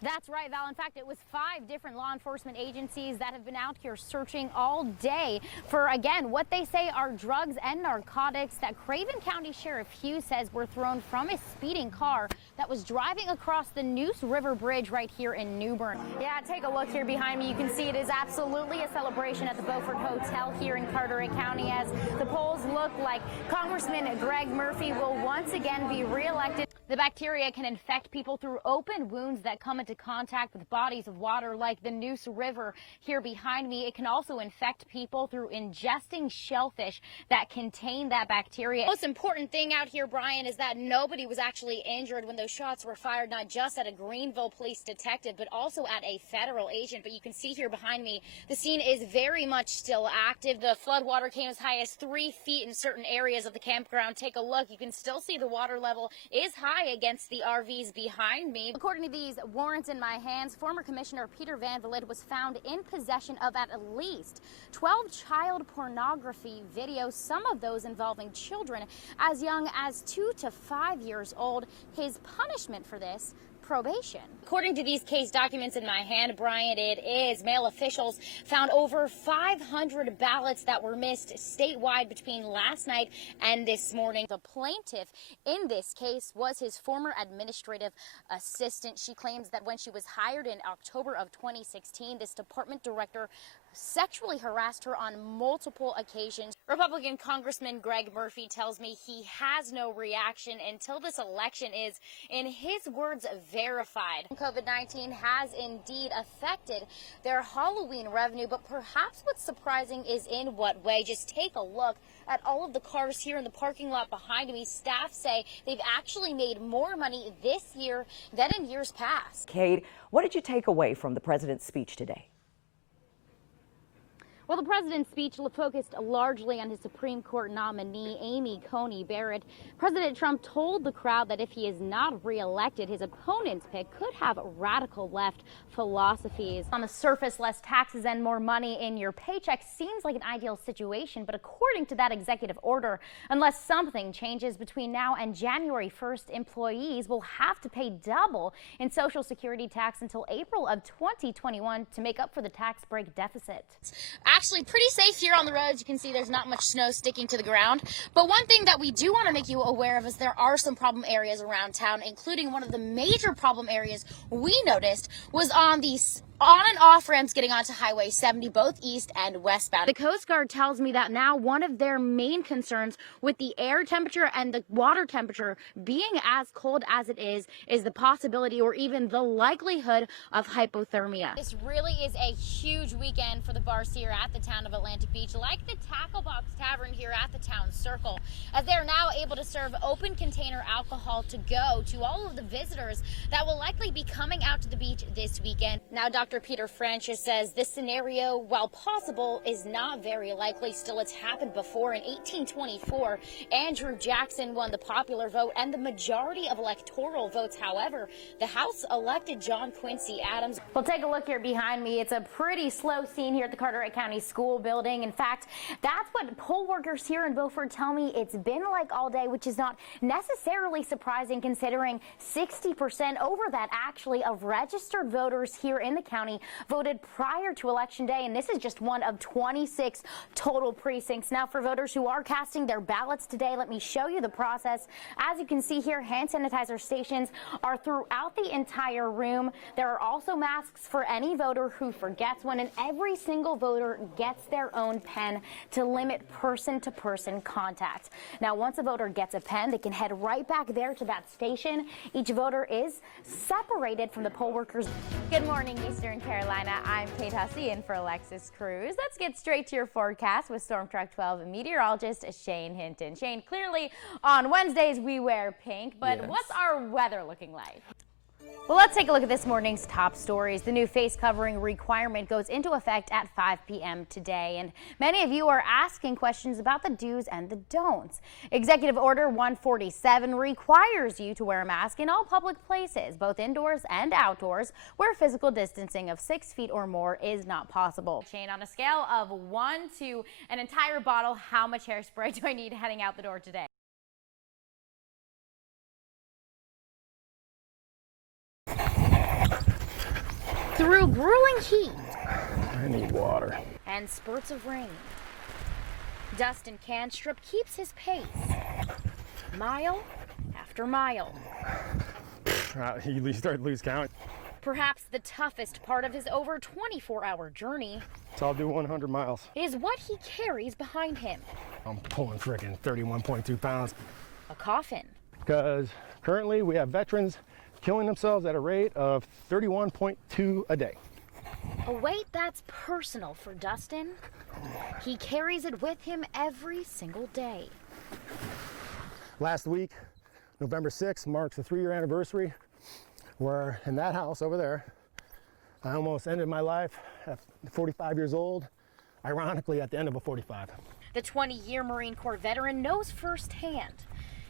That's right, Val. In fact, it was 5 different law enforcement agencies that have been out here searching all day for, again, what they say are drugs and narcotics that Craven County Sheriff Hughes says were thrown from a speeding car that was driving across the Neuse River Bridge right here in New Bern. Yeah, take a look here behind me. You can see it is absolutely a celebration at the Beaufort Hotel here in Carteret County as the polls look like Congressman Greg Murphy will once again be reelected. The bacteria can infect people through open wounds that come into contact with bodies of water like the Neuse River here behind me. It can also infect people through ingesting shellfish that contain that bacteria. The most important thing out here, Brian, is that nobody was actually injured when those shots were fired, not just at a Greenville police detective, but also at a federal agent. But you can see here behind me, the scene is very much still active. The flood water came as high as 3 feet in certain areas of the campground. Take a look. You can still see the water level is high against the RVs behind me. According to these warrants in my hands, former Commissioner Peter Van Vliet was found in possession of at least 12 child pornography videos, some of those involving children as young as 2 to 5 years old. His punishment for this: probation. According to these case documents in my hand, Brian, it is male officials found over 500 ballots that were missed statewide between last night and this morning. The plaintiff in this case was his former administrative assistant. She claims that when she was hired in October of 2016, this department director sexually harassed her on multiple occasions. Republican Congressman Greg Murphy tells me he has no reaction until this election is, in his words, verified. COVID-19 has indeed affected their Halloween revenue, but perhaps what's surprising is in what way. Just take a look at all of the cars here in the parking lot behind me. Staff say they've actually made more money this year than in years past. Kate, what did you take away from the president's speech today? Well, the president's speech focused largely on his Supreme Court nominee, Amy Coney Barrett. President Trump told the crowd that if he is not reelected, his opponent's pick could have radical left philosophies. On the surface, less taxes and more money in your paycheck seems like an ideal situation, but according to that executive order, unless something changes between now and January 1st, employees will have to pay double in Social Security tax until April of 2021 to make up for the tax break deficit. Actually pretty safe here on the roads. You can see there's not much snow sticking to the ground. But one thing that we do want to make you aware of is there are some problem areas around town, including one of the major problem areas we noticed was on the on and off ramps getting onto Highway 70, both east and westbound. The Coast Guard tells me that now one of their main concerns with the air temperature and the water temperature being as cold as it is the possibility or even the likelihood of hypothermia. This really is a huge weekend for the bars here at the town of Atlantic Beach, like the Tackle Box Tavern here at the town circle, as they're now able to serve open container alcohol to go to all of the visitors that will likely be coming out to the beach this weekend. Now, Dr. Peter Francis says this scenario, while possible, is not very likely. Still, it's happened before. In 1824, Andrew Jackson won the popular vote and the majority of electoral votes. However, the House elected John Quincy Adams. Well, take a look here behind me. It's a pretty slow scene here at the Carteret County School building. In fact, that's what poll workers here in Beaufort tell me it's been like all day, which is not necessarily surprising considering 60% over that actually of registered voters here in the county voted prior to Election Day, and this is just one of 26 total precincts. Now, for voters who are casting their ballots today, let me show you the process. As you can see here, hand sanitizer stations are throughout the entire room. There are also masks for any voter who forgets one, and every single voter gets their own pen to limit person-to-person contact. Now, once a voter gets a pen, they can head right back there to that station. Each voter is separated from the poll workers. Good morning, Eastern Carolina. I'm Kate Hussey in for Alexis Cruz. Let's get straight to your forecast with Storm Track 12 meteorologist Shane Hinton. Shane, clearly on Wednesdays we wear pink, but yes, what's our weather looking like? Well, let's take a look at this morning's top stories. The new face covering requirement goes into effect at 5 p.m. today, and many of you are asking questions about the do's and the don'ts. Executive Order 147 requires you to wear a mask in all public places, both indoors and outdoors, where physical distancing of 6 feet or more is not possible. Shane, on a scale of 1 to an entire bottle, how much hairspray do I need heading out the door today? Through grueling heat I need water. and spurts of rain, Dustin Canstrip keeps his pace, mile after mile. You start to lose count. Perhaps the toughest part of his over 24-hour journey So I'll do 100 miles. is what he carries behind him, I'm pulling frickin' 31.2 pounds. a coffin. Because currently we have veterans killing themselves at a rate of 31.2 a day. A weight that's personal for Dustin. He carries it with him every single day. Last week, November 6th, marks the 3-year anniversary where in that house over there, I almost ended my life at 45 years old, ironically at the end of a 45. The 20-year Marine Corps veteran knows firsthand.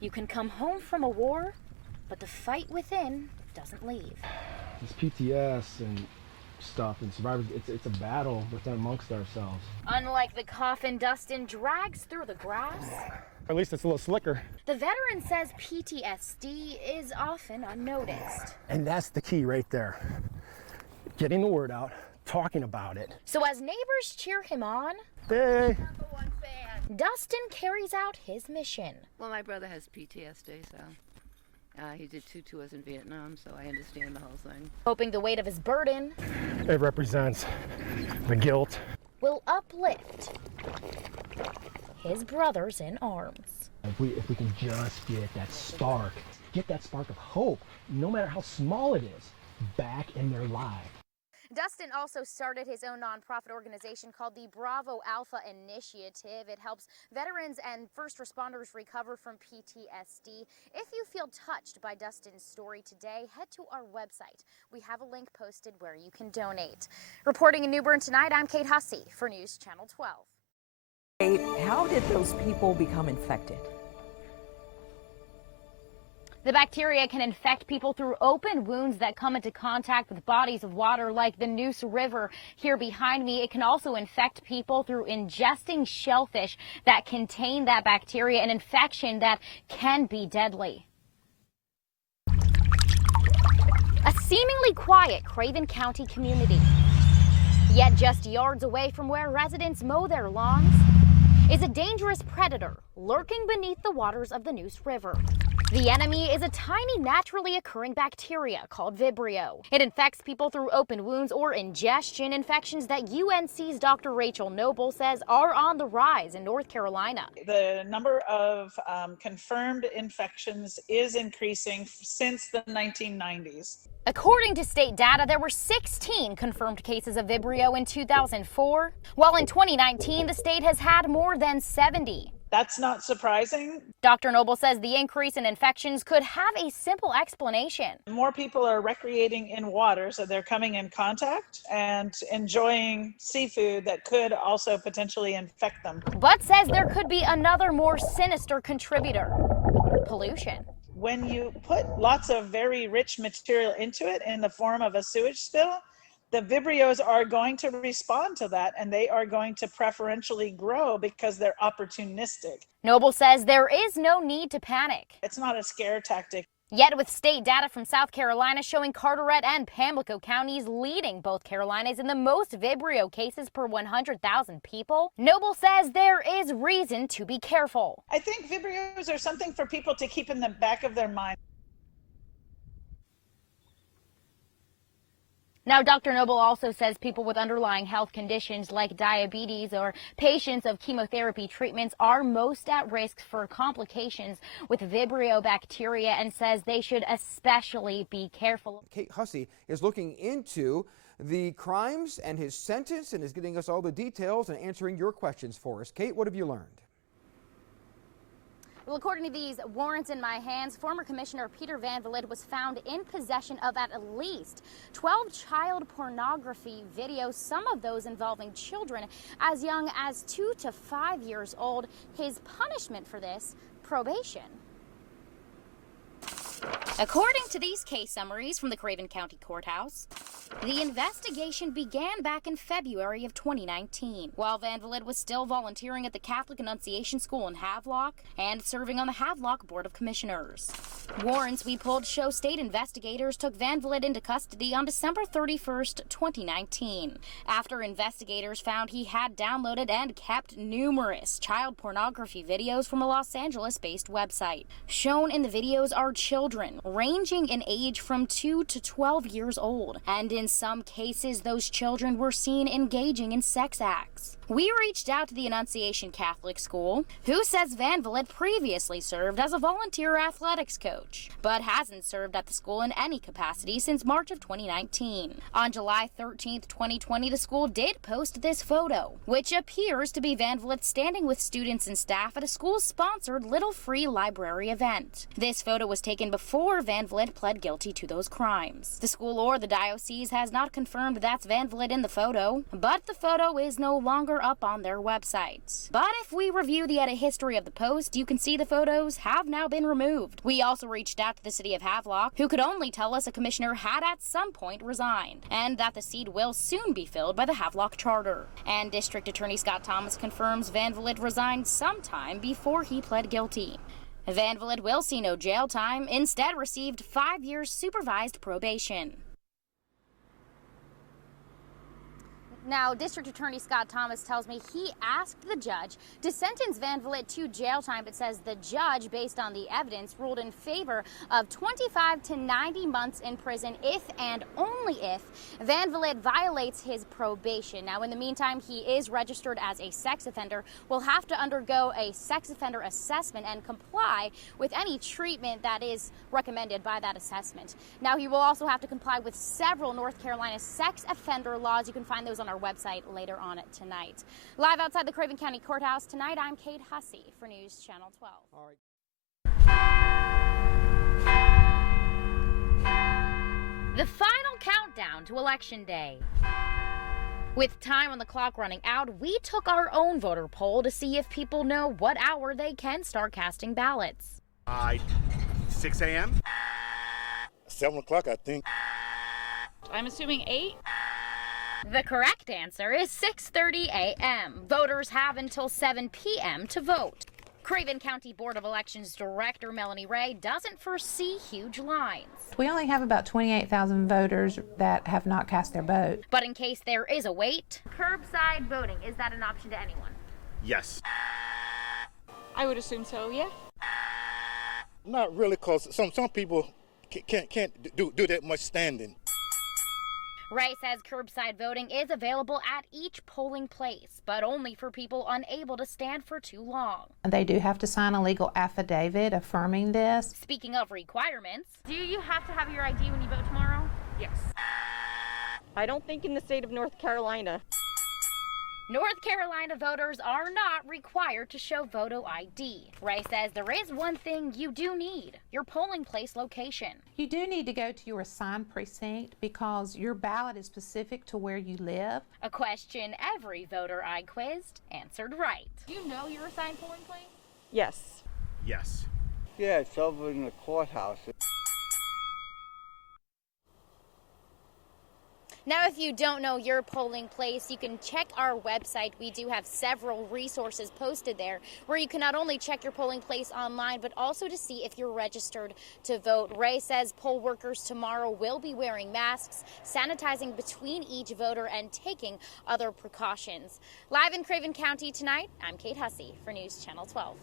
You can come home from a war, but the fight within doesn't leave. This PTS and stuff and survivors, it's a battle within amongst ourselves. Unlike the coffin Dustin drags through the grass, At least it's a little slicker. the veteran says PTSD is often unnoticed. And that's the key right there. Getting the word out, talking about it. So as neighbors cheer him on, Hey! Dustin carries out his mission. Well, my brother has PTSD, so he did 2 tours in Vietnam, so I understand the whole thing. Hoping the weight of his burden It represents the guilt. will uplift his brothers in arms. If we can just get that spark of hope, no matter how small it is, back in their lives. Dustin also started his own nonprofit organization called the Bravo Alpha Initiative. It helps veterans and first responders recover from PTSD. If you feel touched by Dustin's story today, head to our website. We have a link posted where you can donate. Reporting in New Bern tonight, I'm Kate Hussey for News Channel 12. Kate, how did those people become infected? The bacteria can infect people through open wounds that come into contact with bodies of water like the Neuse River here behind me. It can also infect people through ingesting shellfish that contain that bacteria, an infection that can be deadly. A seemingly quiet Craven County community, yet just yards away from where residents mow their lawns, is a dangerous predator lurking beneath the waters of the Neuse River. The enemy is a tiny naturally occurring bacteria called Vibrio. It infects people through open wounds or ingestion, infections that UNC's Dr. Rachel Noble says are on the rise in North Carolina. The number of confirmed infections is increasing since the 1990s. According to state data, there were 16 confirmed cases of Vibrio in 2004, while in 2019 the state has had more than 70. That's not surprising. Dr. Noble says the increase in infections could have a simple explanation. More people are recreating in water, so they're coming in contact and enjoying seafood that could also potentially infect them. But says there could be another more sinister contributor: pollution. When you put lots of very rich material into it in the form of a sewage spill, the Vibrios are going to respond to that, and they are going to preferentially grow because they're opportunistic. Noble says there is no need to panic. It's not a scare tactic. Yet with state data from South Carolina showing Carteret and Pamlico counties leading both Carolinas in the most Vibrio cases per 100,000 people, Noble says there is reason to be careful. I think Vibrios are something for people to keep in the back of their mind. Now, Dr. Noble also says people with underlying health conditions like diabetes or patients of chemotherapy treatments are most at risk for complications with Vibrio bacteria, and says they should especially be careful. Kate Hussey is looking into the crimes and his sentence and is getting us all the details and answering your questions for us. Kate, what have you learned? Well, according to these warrants in my hands, former Commissioner Peter Van Vliet was found in possession of at least 12 child pornography videos, some of those involving children as young as 2 to 5 years old. His punishment for this, probation. According to these case summaries from the Craven County Courthouse, The investigation began back in February of 2019, while Van Vliet was still volunteering at the Catholic Annunciation School in Havelock and serving on the Havelock Board of Commissioners. Warrants we pulled show state investigators took Van Vliet into custody on December 31st, 2019, after investigators found he had downloaded and kept numerous child pornography videos from a Los Angeles-based website. Shown in the videos are children, ranging in age from 2 to 12 years old, and in some cases, those children were seen engaging in sex acts. We reached out to the Annunciation Catholic School, who says Van Vliet previously served as a volunteer athletics coach, but hasn't served at the school in any capacity since March of 2019. On July 13th, 2020, the school did post this photo, which appears to be Van Vliet standing with students and staff at a school-sponsored Little Free Library event. This photo was taken before Van Vliet pled guilty to those crimes. The school or the diocese has not confirmed that's Van Vliet in the photo, but the photo is no longer up on their website. But if we review the edit history of the post, you can see the photos have now been removed. We also reached out to the city of Havelock, who could only tell us a commissioner had at some point resigned, and that the seat will soon be filled by the Havelock Charter. And District Attorney Scott Thomas confirms Van Vliet resigned sometime before he pled guilty. Van Vliet will see no jail time, instead received 5 years supervised probation. Now, District Attorney Scott Thomas tells me he asked the judge to sentence Van Vliet to jail time, but says the judge, based on the evidence, ruled in favor of 25 to 90 months in prison if and only if Van Vliet violates his probation. Now, in the meantime, he is registered as a sex offender, will have to undergo a sex offender assessment and comply with any treatment that is recommended by that assessment. Now, he will also have to comply with several North Carolina sex offender laws. You can find those on our website later on tonight. Live outside the Craven County Courthouse tonight, I'm Kate Hussey for News Channel 12. All right. The final countdown to Election Day. With time on the clock running out, we took our own voter poll to see if people know what hour they can start casting ballots. 6 a.m.? 7 o'clock, I think. I'm assuming 8. The correct answer is 6:30 a.m. Voters have until 7 p.m. to vote. Craven County Board of Elections Director Melanie Ray doesn't foresee huge lines. We only have about 28,000 voters that have not cast their vote. But in case there is a wait, curbside voting, is that an option to anyone? Yes. I would assume so, yeah. Not really, because some people can't do that much standing. Ray says curbside voting is available at each polling place, but only for people unable to stand for too long. They do have to sign a legal affidavit affirming this. Speaking of requirements, do you have to have your ID when you vote tomorrow? Yes. I don't think in the state of North Carolina. North Carolina voters are not required to show photo ID. Ray says there is one thing you do need, your polling place location. You do need to go to your assigned precinct because your ballot is specific to where you live. A question every voter I quizzed answered right. Do you know your assigned polling place? Yes. Yes. Yeah, it's over in the courthouse. Now, if you don't know your polling place, you can check our website. We do have several resources posted there where you can not only check your polling place online, but also to see if you're registered to vote. Ray says poll workers tomorrow will be wearing masks, sanitizing between each voter, and taking other precautions. Live in Craven County tonight, I'm Kate Hussey for News Channel 12.